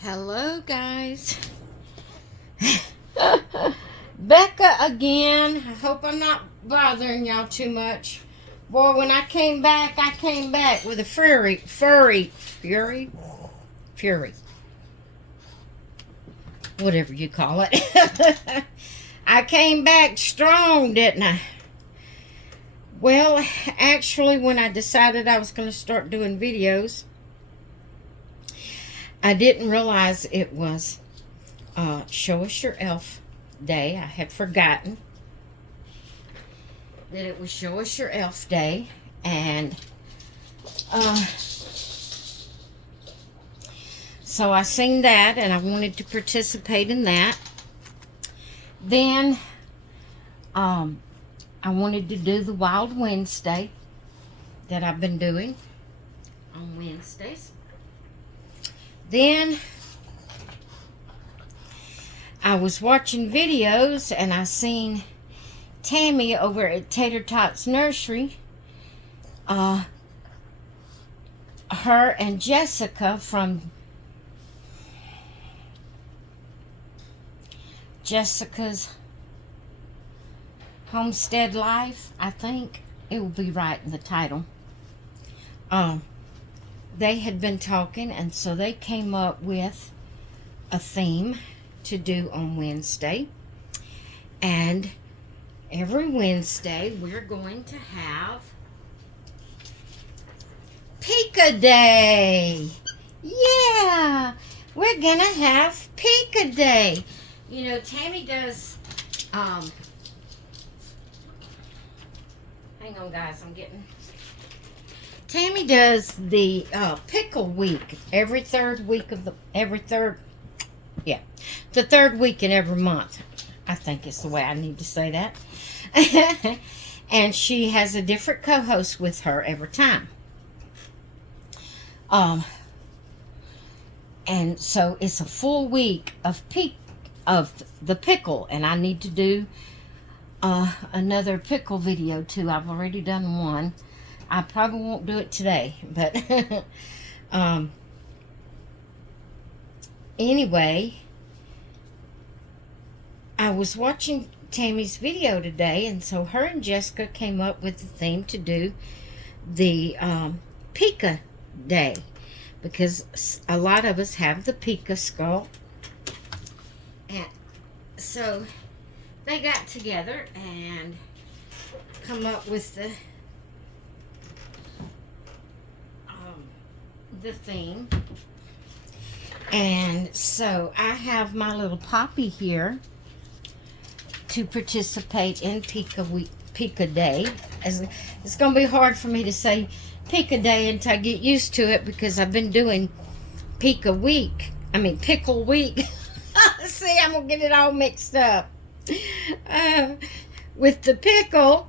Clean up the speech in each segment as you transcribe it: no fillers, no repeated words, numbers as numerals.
Hello, guys. Becca again. I hope I'm not bothering y'all too much. Boy, when I came back with a fury. Whatever you call it. I came back strong, didn't I? Well, actually, when I decided I was going to start doing videos, I didn't realize it was Show Us Your Elf Day. I had forgotten that it was Show Us Your Elf Day. And so I seen that, and I wanted to participate in that. Then I wanted to do the Wild Wednesday that I've been doing on Wednesdays. Then I was watching videos and I seen Tammy over at Tater Tots Nursery. Her and Jessica from Jessica's Homestead Life, I think it will be right in the title. They had been talking, and so they came up with a theme to do on Wednesday. And every Wednesday we're going to have Pika Day. Yeah, we're gonna have Pika Day. You know, Tammy does hang on, guys, Tammy does the pickle week the third week in every month. I think it's the way I need to say that. And she has a different co-host with her every time. And so it's a full week of the pickle, and I need to do another pickle video too. I've already done one. I probably won't do it today, but anyway, I was watching Tammy's video today, and so her and Jessica came up with the theme to do the Pika Day, because a lot of us have the Pika skull. And so they got together and come up with the theme. And so I have my little Poppy here to participate in Pika Day. It's going to be hard for me to say Pika Day until I get used to it, because I've been doing Pickle Week. See, I'm going to get it all mixed up. With the pickle.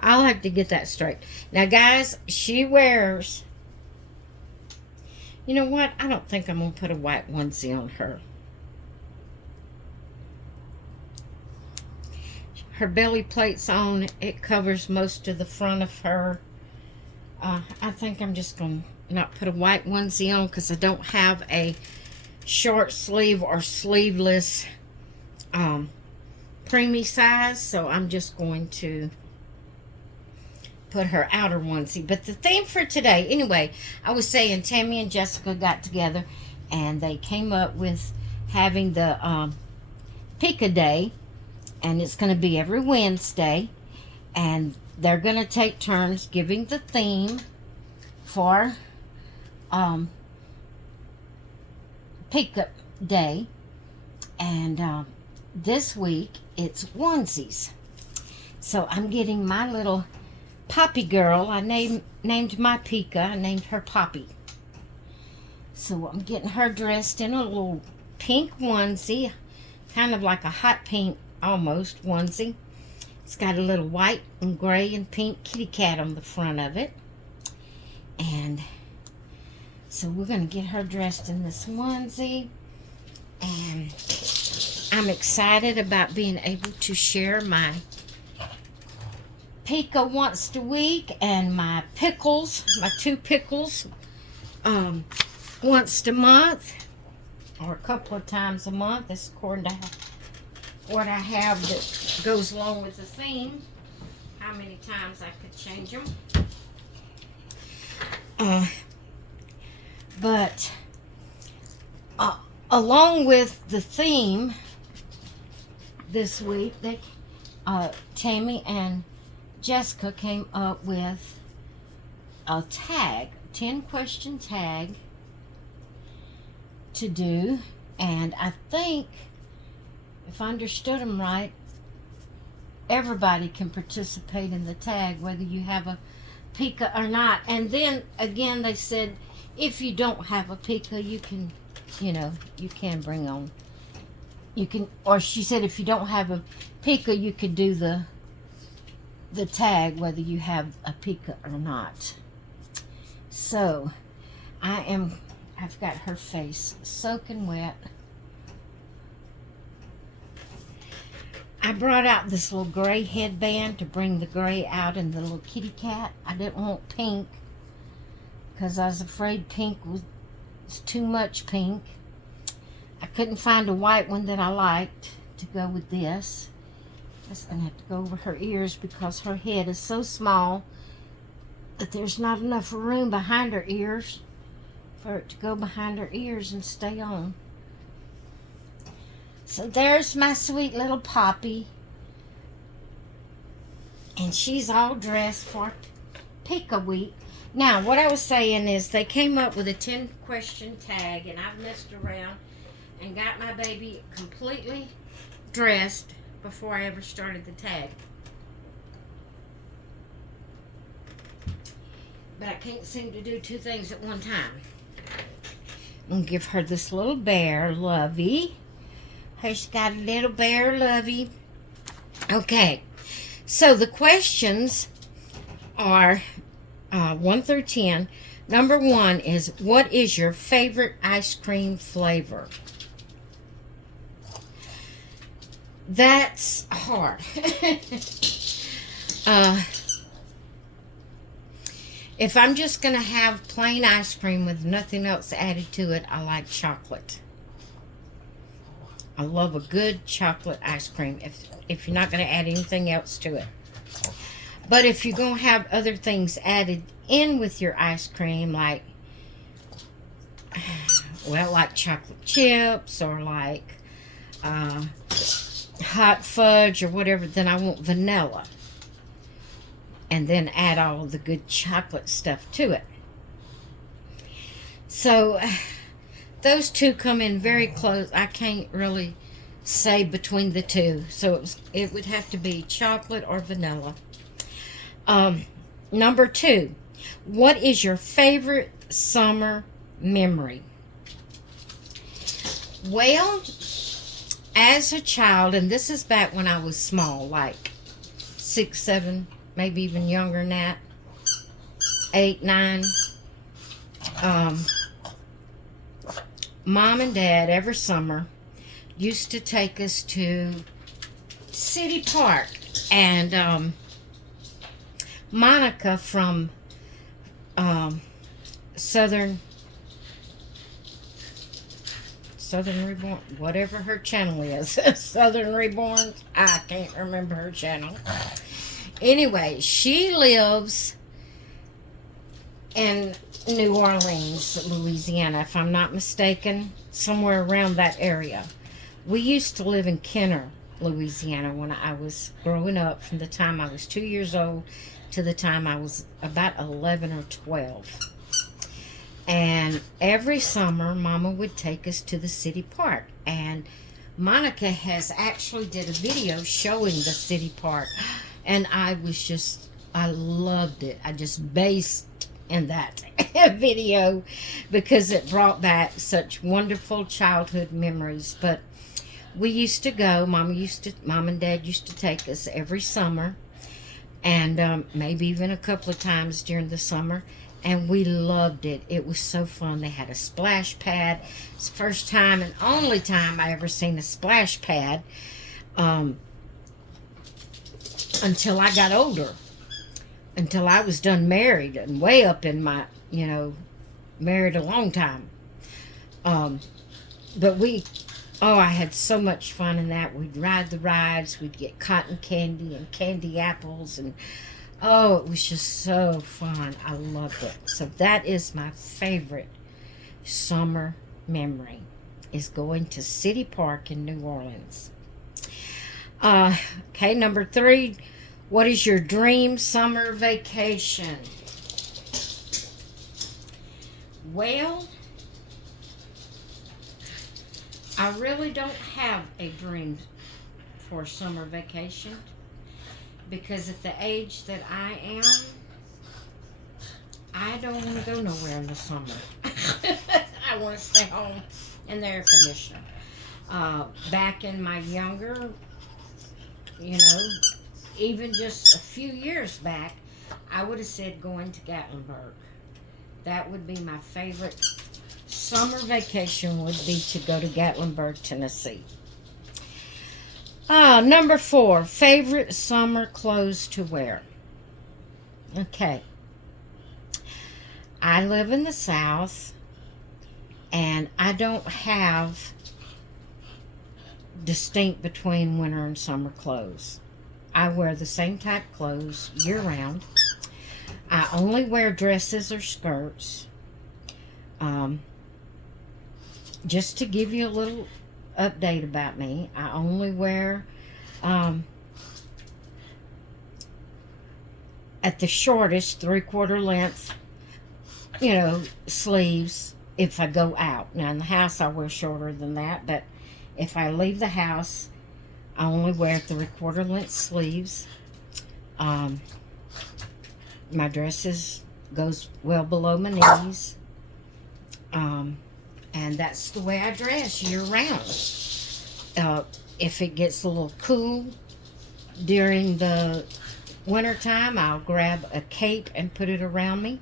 I'll have to get that straight. Now, guys, she wears... You know what? I don't think I'm going to put a white onesie on her. Her belly plate's on. It covers most of the front of her. I think I'm just going to not put a white onesie on, because I don't have a short sleeve or sleeveless preemie size. So I'm just going to put her outer onesie. But the theme for today, anyway, I was saying Tammy and Jessica got together and they came up with having the Pika Day, and it's going to be every Wednesday, and they're going to take turns giving the theme for Pika Day. And this week it's onesies. So I'm getting my little Poppy girl. I named my Pika. I named her Poppy. So I'm getting her dressed in a little pink onesie, kind of like a hot pink almost onesie. It's got a little white and gray and pink kitty cat on the front of it. And so we're going to get her dressed in this onesie. And I'm excited about being able to share my Pika once a week and my pickles, my 2 pickles, once a month or a couple of times a month. That's according to what I have that goes along with the theme. How many times I could change them. But along with the theme this week, Tammy and Jessica came up with a tag, 10-question tag to do. And I think, if I understood them right, everybody can participate in the tag, whether you have a Pika or not. And then again, they said if you don't have a Pika, you can, you can bring on. You can, or she said if you don't have a Pika, you could do the tag, whether you have a Pika or not. So I've got her face soaking wet. I brought out this little gray headband to bring the gray out in the little kitty cat. I didn't want pink because I was afraid pink was too much pink. I couldn't find a white one that I liked to go with this. I'm just going to have to go over her ears because her head is so small that there's not enough room behind her ears for it to go behind her ears and stay on. So there's my sweet little Poppy. And she's all dressed for Pika week. Now, what I was saying is they came up with a 10-question tag, and I've messed around and got my baby completely dressed before I ever started the tag. But I can't seem to do two things at one time. I'm going to give her this little bear, Lovey. She's got a little bear, Lovey. Okay, so the questions are 1 through 10. Number 1 is, what is your favorite ice cream flavor? That's hard. If I'm just going to have plain ice cream with nothing else added to it, I like chocolate. I love a good chocolate ice cream if you're not going to add anything else to it. But if you're going to have other things added in with your ice cream, like chocolate chips or like hot fudge or whatever, then I want vanilla. And then add all of the good chocolate stuff to it. So those two come in very close. I can't really say between the two. So it would have to be chocolate or vanilla. Number 2, what is your favorite summer memory? Well, as a child, and this is back when I was small, like 6, 7, maybe even younger than that, 8, 9, Mom and Dad every summer used to take us to City Park, and Monica from Southern Reborn, whatever her channel is, Southern Reborn, I can't remember her channel. Anyway, she lives in New Orleans, Louisiana, if I'm not mistaken, somewhere around that area. We used to live in Kenner, Louisiana, when I was growing up, from the time I was 2 years old to the time I was about 11 or 12. And every summer, Mama would take us to the city park. And Monica has actually did a video showing the city park. And I loved it. I just based in that video because it brought back such wonderful childhood memories. But we used to go, Mom and Dad used to take us every summer, and maybe even a couple of times during the summer, and we loved it. It was so fun. They had a splash pad. It's the first time and only time I ever seen a splash pad until I got older, until I was done married and way up in my, married a long time, Um, but I had so much fun in that. We'd ride the rides, we'd get cotton candy and candy apples, and oh, it was just so fun. I loved it. So that is my favorite summer memory, is going to City Park in New Orleans. Okay, number 3, what is your dream summer vacation? Well, I really don't have a dream for summer vacation, because at the age that I am, I don't want to go nowhere in the summer. I want to stay home in the air conditioner. Back in my younger, even just a few years back, I would have said going to Gatlinburg. That would be my favorite summer vacation, would be to go to Gatlinburg, Tennessee. Number 4, favorite summer clothes to wear. Okay. I live in the South, and I don't have distinct between winter and summer clothes. I wear the same type of clothes year round. I only wear dresses or skirts. Just to give you a little update about me, I only wear at the shortest 3/4 length, sleeves if I go out. Now in the house I wear shorter than that, but if I leave the house, I only wear 3/4 length sleeves. My dresses goes well below my knees. And that's the way I dress year round. If it gets a little cool during the winter time, I'll grab a cape and put it around me.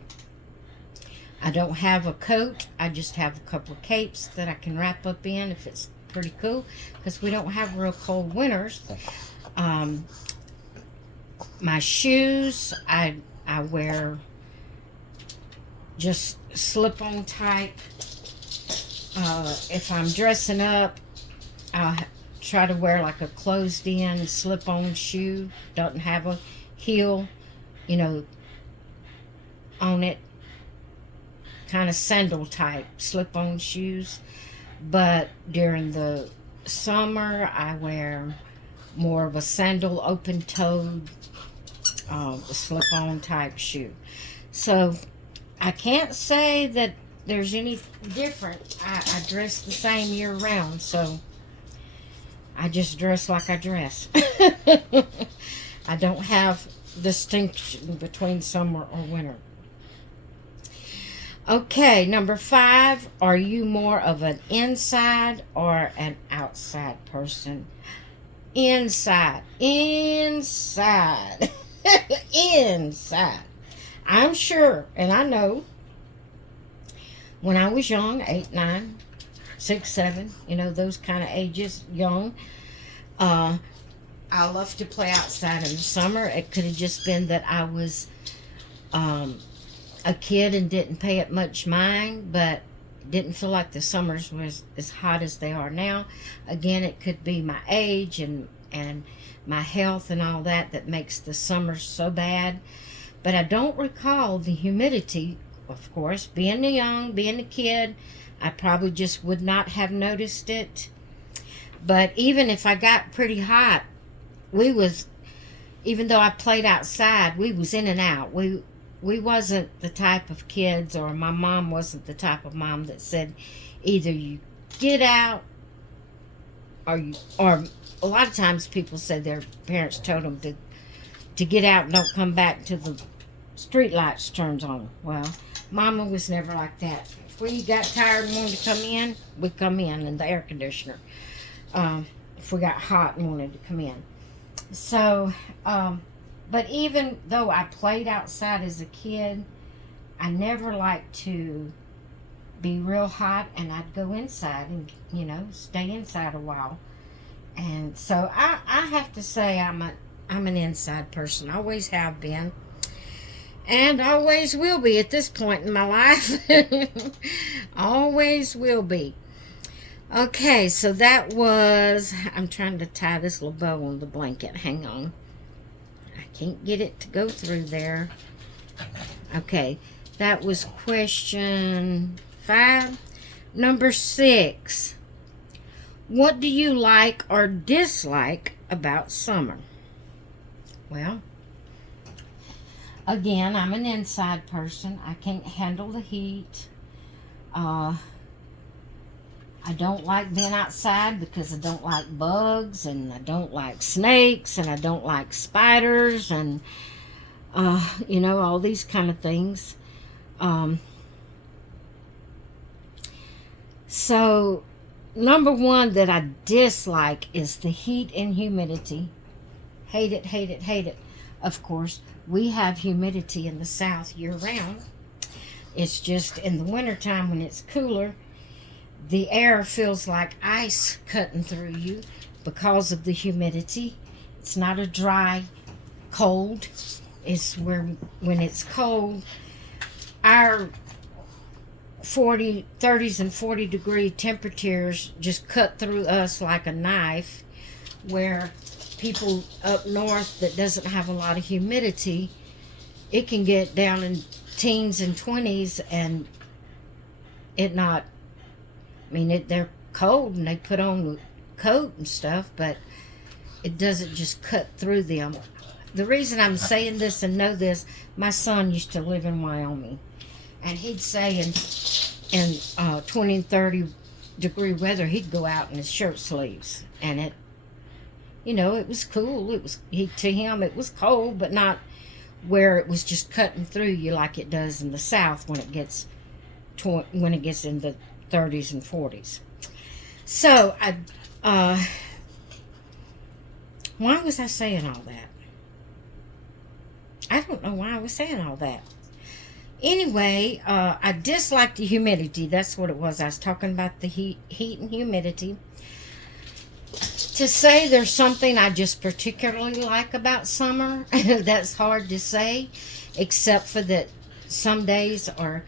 I don't have a coat. I just have a couple of capes that I can wrap up in if it's pretty cool, because we don't have real cold winters. My shoes, I wear just slip-on type. If I'm dressing up, I'll try to wear like a closed-in slip-on shoe. Doesn't have a heel, on it. Kind of sandal type slip-on shoes. But during the summer, I wear more of a sandal, open-toed, slip-on type shoe. So I can't say that there's any different. I dress the same year round, so I just dress like I dress. I don't have distinction between summer or winter. Okay, number 5, are you more of an inside or an outside person? Inside. Inside. I'm sure, and I know, when I was young, 8, 9, 6, 7, those kind of ages, young, I loved to play outside in the summer. It could have just been that I was a kid and didn't pay it much mind, but didn't feel like the summers was as hot as they are now. Again, it could be my age and my health and all that makes the summers so bad. But I don't recall the humidity. Of course, being young, being a kid, I probably just would not have noticed it. But even if I got pretty hot, even though I played outside, we was in and out. We wasn't the type of kids, or my mom wasn't the type of mom that said either you get out or a lot of times people say their parents told them to get out and don't come back till the street lights turns on. Well, Mama was never like that. If we got tired and wanted to come in, we'd come in the air conditioner. If we got hot and wanted to come in. So, but even though I played outside as a kid, I never liked to be real hot, and I'd go inside and, stay inside a while. And so I have to say I'm an inside person. I always have been. And always will be at this point in my life. Always will be. Okay, so that was, I'm trying to tie this little bow on the blanket. Hang on. I can't get it to go through there. Okay, that was question 5. Number 6. What do you like or dislike about summer? Well, again, I'm an inside person. I can't handle the heat. I don't like being outside because I don't like bugs, and I don't like snakes, and I don't like spiders, and all these kind of things. So number 1 that I dislike is the heat and humidity. Hate it, hate it, hate it. Of course, we have humidity in the South year-round. It's just in the wintertime when it's cooler, the air feels like ice cutting through you because of the humidity. It's not a dry cold. It's when it's cold, our 30s and 40 degree temperatures just cut through us like a knife, where people up north that doesn't have a lot of humidity, it can get down in teens and 20s and they're cold and they put on a coat and stuff, but it doesn't just cut through them. The reason I'm saying this and know this, my son used to live in Wyoming, and he'd say in 20 and 30 degree weather, he'd go out in his shirt sleeves, and it was cool. To him it was cold, but not where it was just cutting through you like it does in the South when it gets in the 30s and 40s. So why was I saying all that? I don't know why I was saying all that. Anyway, I dislike the humidity. That's what it was. I was talking about the heat and humidity. To say there's something I just particularly like about summer, that's hard to say, except for that some days are,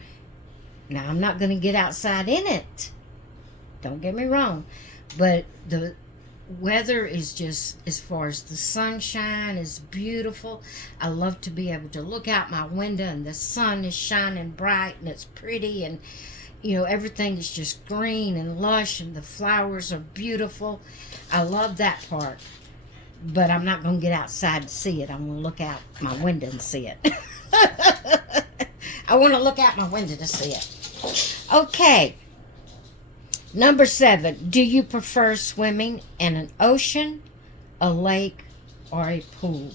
now I'm not going to get outside in it, don't get me wrong, but the weather is just, as far as the sunshine, is beautiful. I love to be able to look out my window and the sun is shining bright and it's pretty, and everything is just green and lush and the flowers are beautiful. I love that part, but I'm not going to get outside to see it. I'm going to look out my window and see it. I want to look out my window to see it. Okay. Number 7. Do you prefer swimming in an ocean, a lake, or a pool?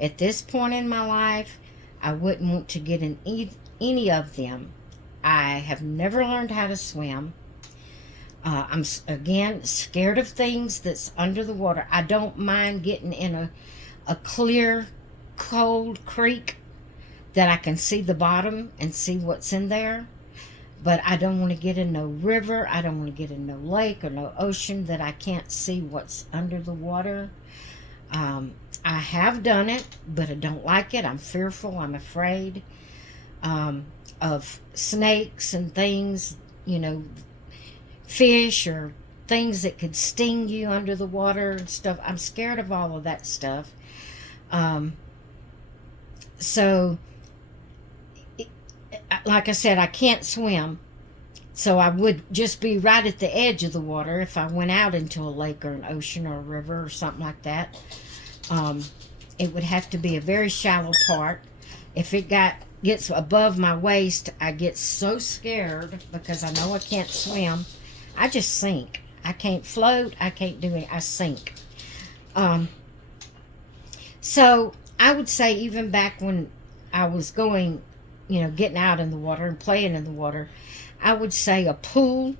At this point in my life, I wouldn't want to get in any of them. I have never learned how to swim. I'm, again, scared of things that's under the water. I don't mind getting in a clear, cold creek that I can see the bottom and see what's in there. But I don't want to get in no river. I don't want to get in no lake or no ocean that I can't see what's under the water. I have done it, but I don't like it. I'm fearful. I'm afraid of snakes and things, fish or things that could sting you under the water and stuff. I'm scared of all of that stuff. Like I said, I can't swim, so I would just be right at the edge of the water if I went out into a lake or an ocean or a river or something like that. It would have to be a very shallow part. If it gets above my waist, I get so scared because I know I can't swim. I just sink. I can't float. I can't do it. I sink. So I would say even back when I was going, getting out in the water and playing in the water, I would say a pool.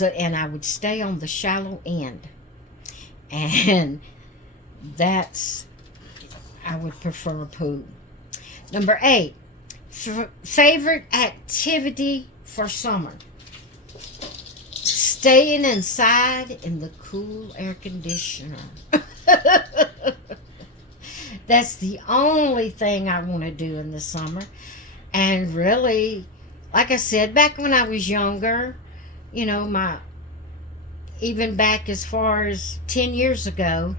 And I would stay on the shallow end. And I would prefer a pool. Number 8, favorite activity for summer. Staying inside in the cool air conditioner. That's the only thing I want to do in the summer. And really, like I said, back when I was younger, you know, even back as far as 10 years ago,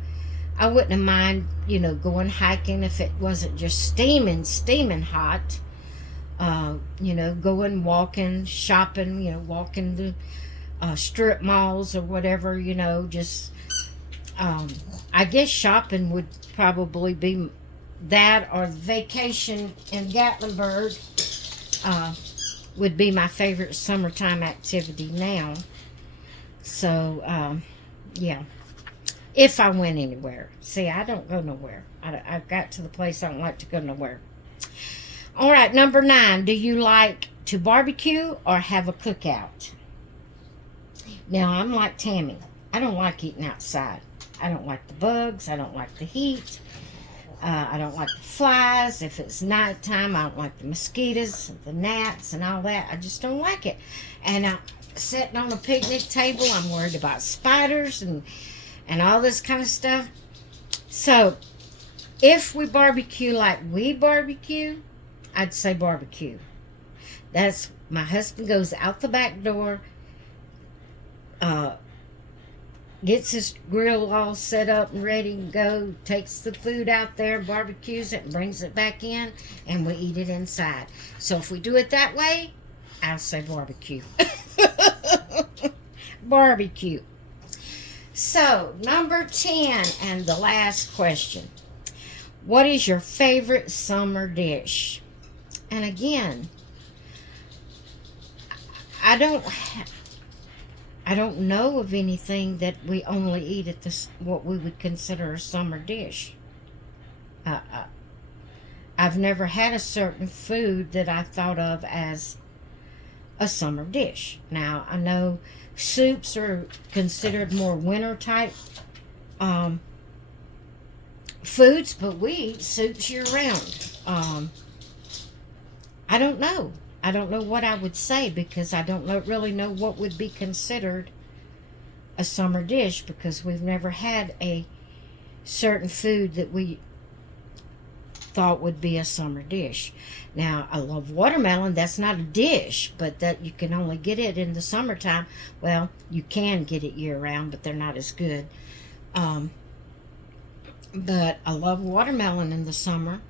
I wouldn't have mind, you know, going hiking if it wasn't just steaming hot. You know, going walking, shopping, you know, walking to strip malls or whatever, you know, just, I guess shopping would probably be that, or vacation in Gatlinburg would be my favorite summertime activity now. So, yeah. If I went anywhere. See, I don't go nowhere. I've got to the place I don't like to go nowhere. All right, number 9. Do you like to barbecue or have a cookout? Now, I'm like Tammy. I don't like eating outside. I don't like the bugs. I don't like the heat. I don't like the flies. If it's nighttime, I don't like the mosquitoes, the gnats, and all that. I just don't like it. And sitting on a picnic table, I'm worried about spiders and all this kind of stuff. So, if we barbecue like we barbecue, I'd say barbecue. That's, my husband goes out the back door, gets his grill all set up and ready to go, takes the food out there, barbecues it, and brings it back in, and we eat it inside. So if we do it that way, I'll say barbecue. Barbecue. So, number 10, and the last question. What is your favorite summer dish? And again, I don't know of anything that we only eat at this, what we would consider a summer dish. I've never had a certain food that I thought of as a summer dish. Now, I know soups are considered more winter type foods, but we eat soups year round. I don't know. I don't know what I would say, because I don't really know what would be considered a summer dish, because we've never had a certain food that we thought would be a summer dish. Now, I love watermelon. That's not a dish, but that you can only get it in the summertime. Well, you can get it year round, but they're not as good. But I love watermelon in the summer.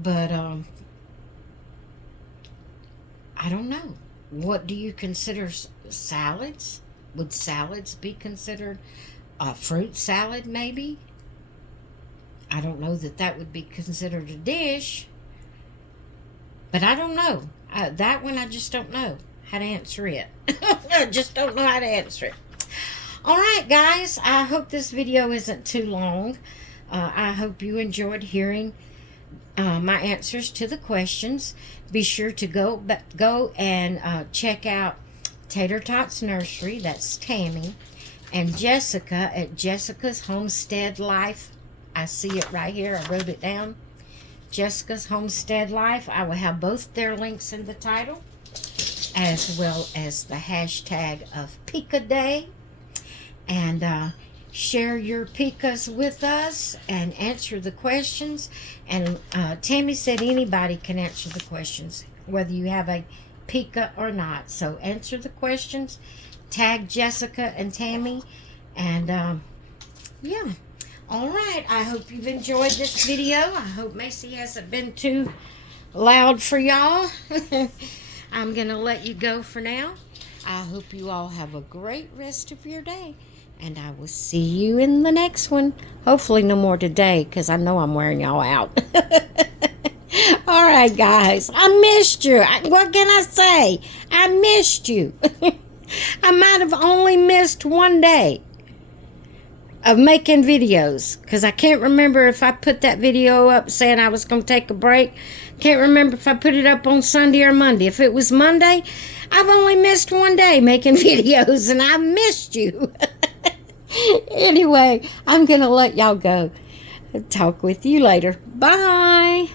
But I don't know. What do you consider salads? Would salads be considered a fruit salad, maybe? I don't know that that would be considered a dish. But I don't know. That one I just don't know how to answer it. I just don't know how to answer it. All right, guys. I hope this video isn't too long. I hope you enjoyed hearing my answers to the questions. Be sure to go and check out Tater Tots Nursery. That's Tammy. And Jessica at Jessica's Homestead Life. I see it right here. I wrote it down. Jessica's Homestead Life. I will have both their links in the title, as well as the hashtag of Pika Day. And share your pikas with us and answer the questions. And Tammy said anybody can answer the questions, whether you have a pika or not. So answer the questions, tag Jessica and Tammy, and yeah. All right, I hope you've enjoyed this video. I hope Macy hasn't been too loud for y'all. I'm gonna let you go for now. I hope you all have a great rest of your day, and I will see you in the next one. Hopefully no more today, because I know I'm wearing y'all out. All right, guys. I missed you. What can I say? I missed you. I might have only missed one day of making videos, because I can't remember if I put that video up saying I was going to take a break. Can't remember if I put it up on Sunday or Monday. If it was Monday, I've only missed one day making videos, and I missed you. Anyway, I'm going to let y'all go. Talk with you later. Bye.